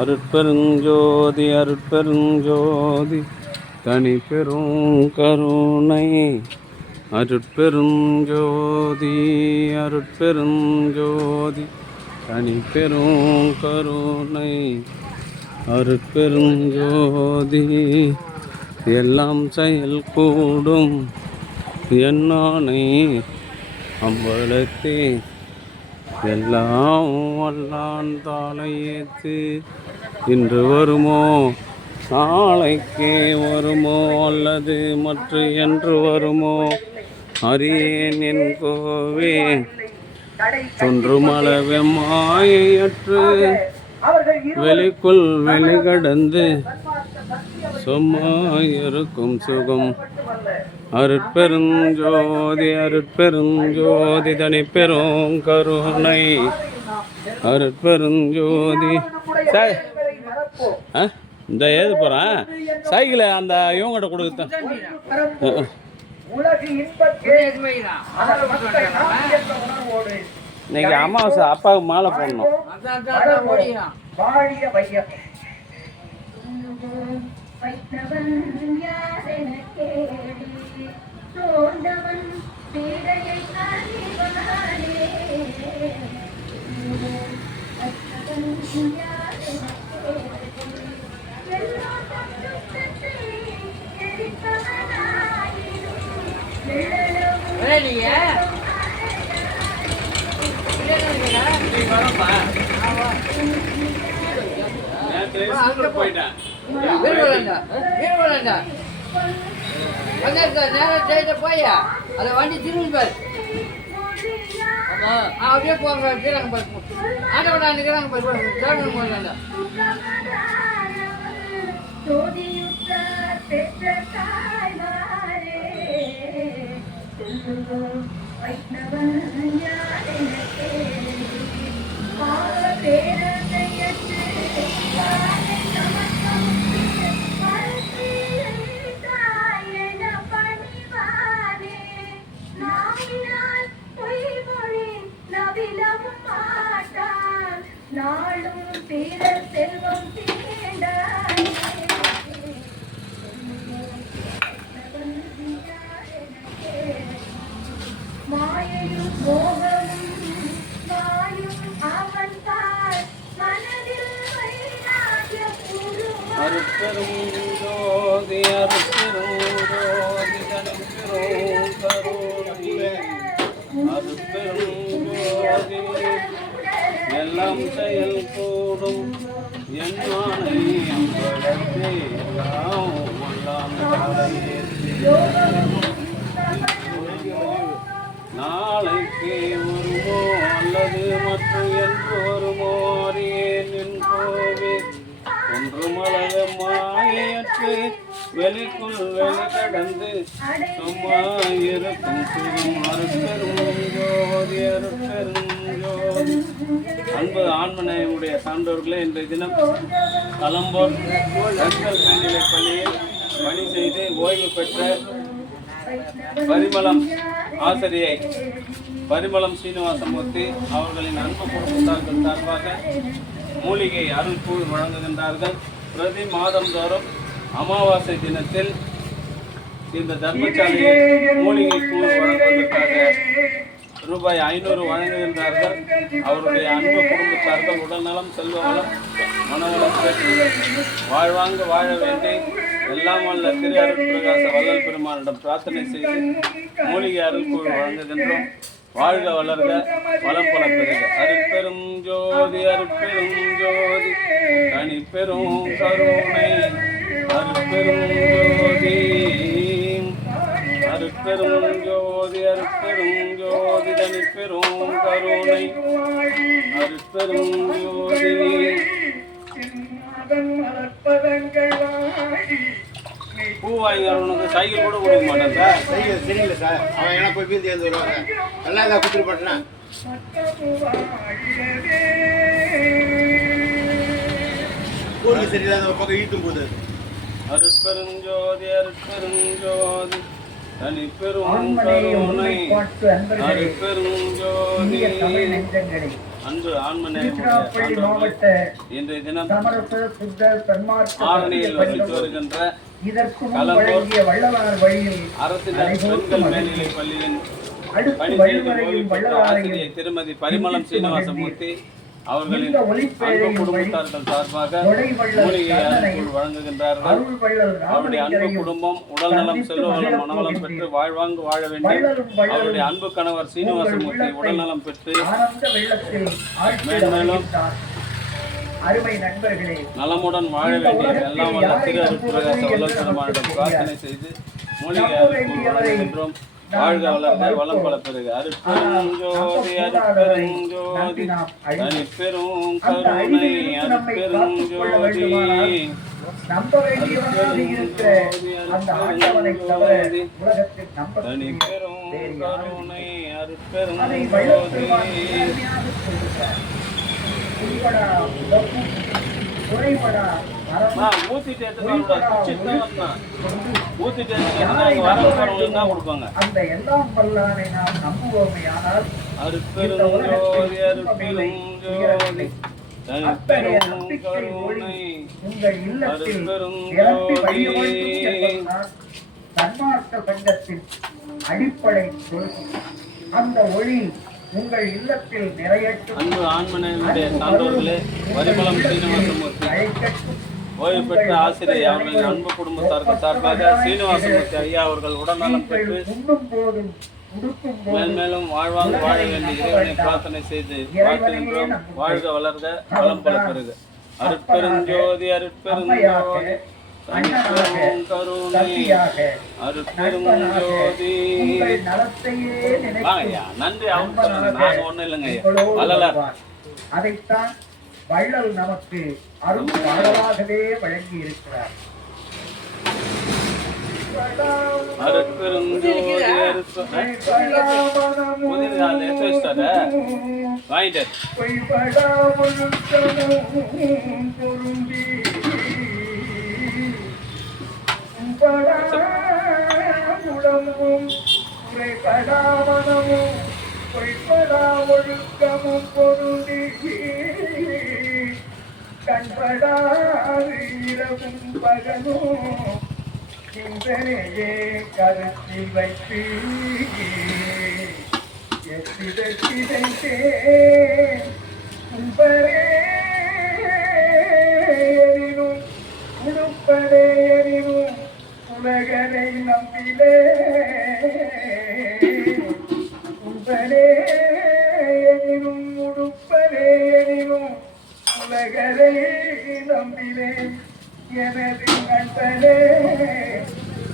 அருட்பெருஞ்சோதி அருட்பெருஞ்சோதி தனி பெரும் கருணை அருட்பெருஞ்சோதி அருட்பெருஞ்சோதி தனி பெரும் கருணை அருட்பெருஞ்சோதி எல்லாம் செயல் கூடும் என்னானை அம்பலத்தே எல்லாம் வல்லான் தாளையேத்து இன்று வருமோ நாளைக்கே வருமோ அல்லது மற்ற என்று வருமோ அறியேன் என் கோவே தொன்றுமளவெம்மாயையற்று வெளிக்குள் வெளிகடந்து சும்மாயிருக்கும் சுகம் அருட்பெருஞ்சோதி அருட்பெருஞ்சோதி தனி பெரும் கருணை அருட்பெருஞ்சோதி. சார் இந்த ஏது போகிறேன் சைக்கிளை அந்த இவங்ககிட்ட கொடுக்குறேன். இன்னைக்கு அமாவாசை அப்பாவுக்கு மாலை போடணும். போயா அதை வண்டி திரும்பி பாரு. அப்படியே போங்க ஆட்டோட நிற்கிறாங்க நாளும் பிற செல்வம் தீண்டாய் மாயையும் மோகமும் மாயும் அவன் தாய் மனதில் வைராகிய அருட்பெருஞ்சோதி அருட்பெருஞ்சோதி தனி பெரும் கருணை அருட்பெருஞ்சோதி எல்லாம் செயல் கூடும் என்னானை அம்பலத்தே எல்லாம் வல்லான் தாளையேத்து நாளைக்கே வருமோ அல்லது மற்ற என்று வருமோ அறியேன் என் கோவே ஒன்றுமளவமாயற்று வெளிக்குள் வெளிகடந்து சும்மா இருக்கும் சுகம் அருட்பெருஞ்சோதி அருட்பெருஞ்சோதி. அன்பு ஆண்மனையுடைய சான்றோர்களே, இன்றைய தினம் கலம்போர் தங்கள் மேல்நிலைப் பள்ளியில் பணி செய்து ஓய்வு பெற்ற பரிமளம் ஆசிரியை பரிமளம் சீனிவாசமூர்த்தி அவர்களின் அன்பு குடும்பத்தார்கள் சார்பாக மூலிகை அருள் கூழ் வழங்குகின்றார்கள். பிரதி மாதந்தோறும் அமாவாசை தினத்தில் இந்த தர்மசாலையில் மூலிகை கூழ் வழங்குவதற்காக ரூபாய் 500 வழங்குகின்றார்கள். அவருடைய அன்பு குடும்பத்தார்கள் உடல்நலம் செல்வவளம் மனவளம் வாழ்வாங்க வாழ வேண்டி எல்லாம் வல்ல திரு அருட்பிரகாச வள்ளல் பெருமானிடம் பிரார்த்தனை செய்து மூலிகை அருள் கூழ் வழங்குகின்றோம். வாழ்க வளர்க வளம் பல பெறுக. அருட்பெரும் ஜோதி அருட்பெரும் ஜோதி தனி பெரும் கருணை அருட்பெரும் ஜோதி அருட்பெரும் ஜோதி அருட்பெரும் ஜோதி தனி பெரும் கருணை அருட்பெரும் ஜோதி. பூ வாங்கி வரணுங்க சைக்கிள் கூட கொடுக்க மாட்டேன் சார். சைக்கிள் சரியில்லை சார். அவன் ஏன்னா போய் வீந்து எழுந்து வருவாங்க. நல்லா தான் குத்துட்டு போட்டேன்னா ஊருக்கு சரியில்லாத பக்கம் இழுக்கும் போது அருட்பெருஞ்சோதி அருட்பெருஞ்சோதி தனி பெரும் கருணை அருட்பெருஞ்சோதி அன்பு திருச்சிராப்பள்ளி மாவட்ட இன்றைய தினம் சமரச சுத்த சன்மார்க்க ஆரணியில் வசித்து வருகின்ற இதற்கு முன் வழங்கிய வள்ளலார் வழியில் அரசு பெண்கள் மேல்நிலைப் பள்ளியின் அடுத்து பணி செய்து வழிமுறையும் ஓய்வு பெற்ற வள்ளலாரையும் ஆசிரியை திருமதி பரிமளம் சீனிவாசமூர்த்தி அவர்களின் இந்த அன்பு ஒளிப்பேழையின் வழி குடும்பத்தார்கள் சார்பாக கொடை வள்ளல் மூலிகை கண்ணனையும் அருள் வழங்குகின்றார்கள். அருள் வள்ளல் அவருடைய அன்பு ராமலிங்கரையும் குடும்பம் உடல் நலம் செல்வ வளம் மனவளம் பெற்று வாழ்வாங்கு வாழ வேண்டும். வள்ளலும் அவருடைய வள்ளலும் அன்பு கணவர் சீனிவாசமூர்த்தி உடல் நலம் பெற்று ஆனந்த வெள்ளத்தில் ஆழ்த்திட மேன்மேலும் வருகின்றார். அருமை நண்பர்களே, நலமுடன் வாழ வேண்டிய எல்லாம் வல்ல திரு அருட்பிரகாச வல்லல் பெருமானிடம் பிரார்த்தனை செய்து மூலிகை அருள் வழங்குகின்றோம். வாழ்க வளர்க வளம் பல பெருக. அருட்பெருஞ்சோதி அருட்பெருஞ்சோதி தனிப்பெரும் கருணை அருட்பெருஞ்சோதி நம்ப வேண்டியவனாக இருக்கிற அந்த ஆண்டவனை தவிர உலகத்தில் நம்ப தனிப்பெரும் கருணை அதை வள்ளல் அருட்பெருஞ்சோதி பெருமான் அருமையாக சொல்கிறார். உள்படா உலகும், குறைபடா மரம், ஊத்திட்டு வர கொடுப்பாங்க. அந்த எல்லாம் வல்லானை நாம் நம்புவோமையானால் அருட்பெருஞ்சோதி அருட்பெருஞ்சோதி அத்தகைய தனிப்பெரும் நம்பிக்கை ஒளி கருணை உங்கள் இல்லத்தில் நிரப்பி வழிய வேண்டும் என்பதுதான் சன்மார்க்க சங்கத்தின் அடிப்படை கொள்கை. அந்த ஒளி உங்கள் இல்லத்தில் நிறையட்டும். அன்பு ஆண்மனையுடைய சான்றோர்களே, பரிமளம் சீனிவாசமூர்த்தி ஓய்வு பெற்ற ஆசிரியர் அவர்களின் அன்பு குடும்பத்தார்கள் சார்பாக சீனிவாசமூர்த்தி ஐயா அவர்கள் உடல்நலம் பெற்று உண்ணும் போதும் உடுக்கும் போதும் மேன்மேலும் வாழ்வாங்க வாழ வேண்டிய இறைவனை பிரார்த்தனை செய்து வாழ்த்துகின்றோம். வாழ்க வளர்க வளம் பல பெறுக. அருட்பெருஞ்சோதி அருட்பெருஞ்சோதி தனிப்பெரும் கருணை அருட்பெருஞ்சோதி. உங்கள் நலத்தையே வாங்கய்யா, நன்றி. அவங்க நாங்க ஒண்ணும் இல்லைங்க ஐயா, வள்ளலார். அதைத்தான் வள்ளல் நமக்கு அருள் பாடலாகவே வழங்கி இருக்கிறார். அருட்பெருஞ்சோதி வாங்கிட்டு ஒழுக்கமும் பொருந்தி கண்படாது இரவும் பகலும் சிந்தனையே கருத்தில் வைத்து எத்திதே உன்பரேனும் உடுப்பதேனும் உலகனை நம்பிலே உன்பரேனும் உடுப்பதேனும் உலகரை நம்பிலே எனது நண்பனே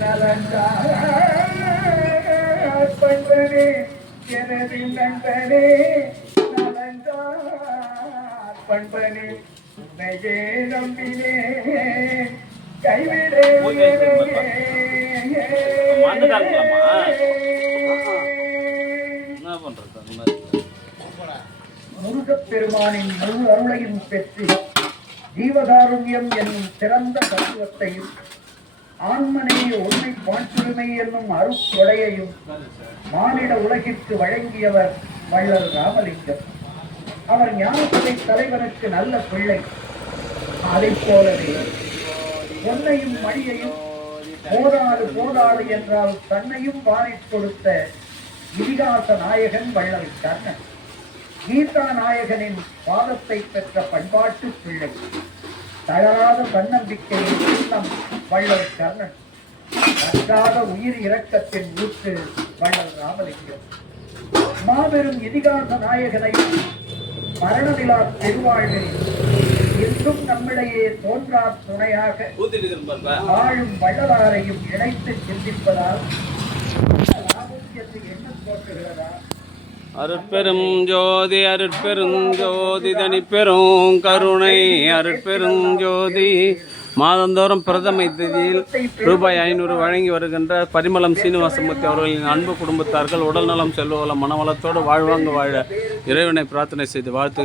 நலந்தார் பண்பனே எனது நண்பனே நலந்தார் பண்பனே உன்னையே நம்பினே கைவிடே என்ன பண்றது அந்த மாதிரி முருகப்பெருமானின் முழு அருளையும் பெற்று ஜீவகாருண்யம் என்னும் சிறந்த தத்துவத்தையும் ஆன்மனைய உண்மை பாட்டுரிமை என்னும் அருட்கொடையையும் மானிட உலகிற்கு வழங்கியவர் வள்ளல் ராமலிங்கம். அவர் ஞானசபை தலைவனுக்கு நல்ல பிள்ளை. அதைப் போலவே பொன்னையும் மணியையும் போதாது போதாது என்றால் தன்னையும் வாரிக் கொடுத்த இதிகாச நாயகன் வள்ளல் கர்ணன். கீதா நாயகனின் பாதத்தை பெற்ற பண்பாட்டு பிள்ளை. தளராத தன்னம்பிக்கையின் சின்னம் வள்ளல் கர்ணன். கற்றாத உயிர் இரக்கத்தின் ஊற்று வள்ளல் ராமலிங்கம். மாபெரும் இதிகாச நாயகனையும் மரணமிலா பெருவாழ்வில் இன்றும் நம்மிடையே தோன்றா துணையாக வாழும் வள்ளலாரையும் இணைத்து சிந்திப்பதால் லாபம் என்று எண்ணம் தோற்றுகிறதா? அருட்பெரும் ஜோதி அருட்பெரும் ஜோதி தனிப்பெரும் கருணை அருட்பெரும் ஜோதி. மாதந்தோறும் பிரதம தேதியில் ரூபாய் 500 வழங்கி வருகின்ற பரிமளம் சீனிவாசமூர்த்தி அவர்களின் அன்பு குடும்பத்தார்கள் உடல்நலம் செல்வ வளம் மனவளத்தோடு வாழ்வாங்க வாழ இறைவனை பிரார்த்தனை செய்து வாழ்த்து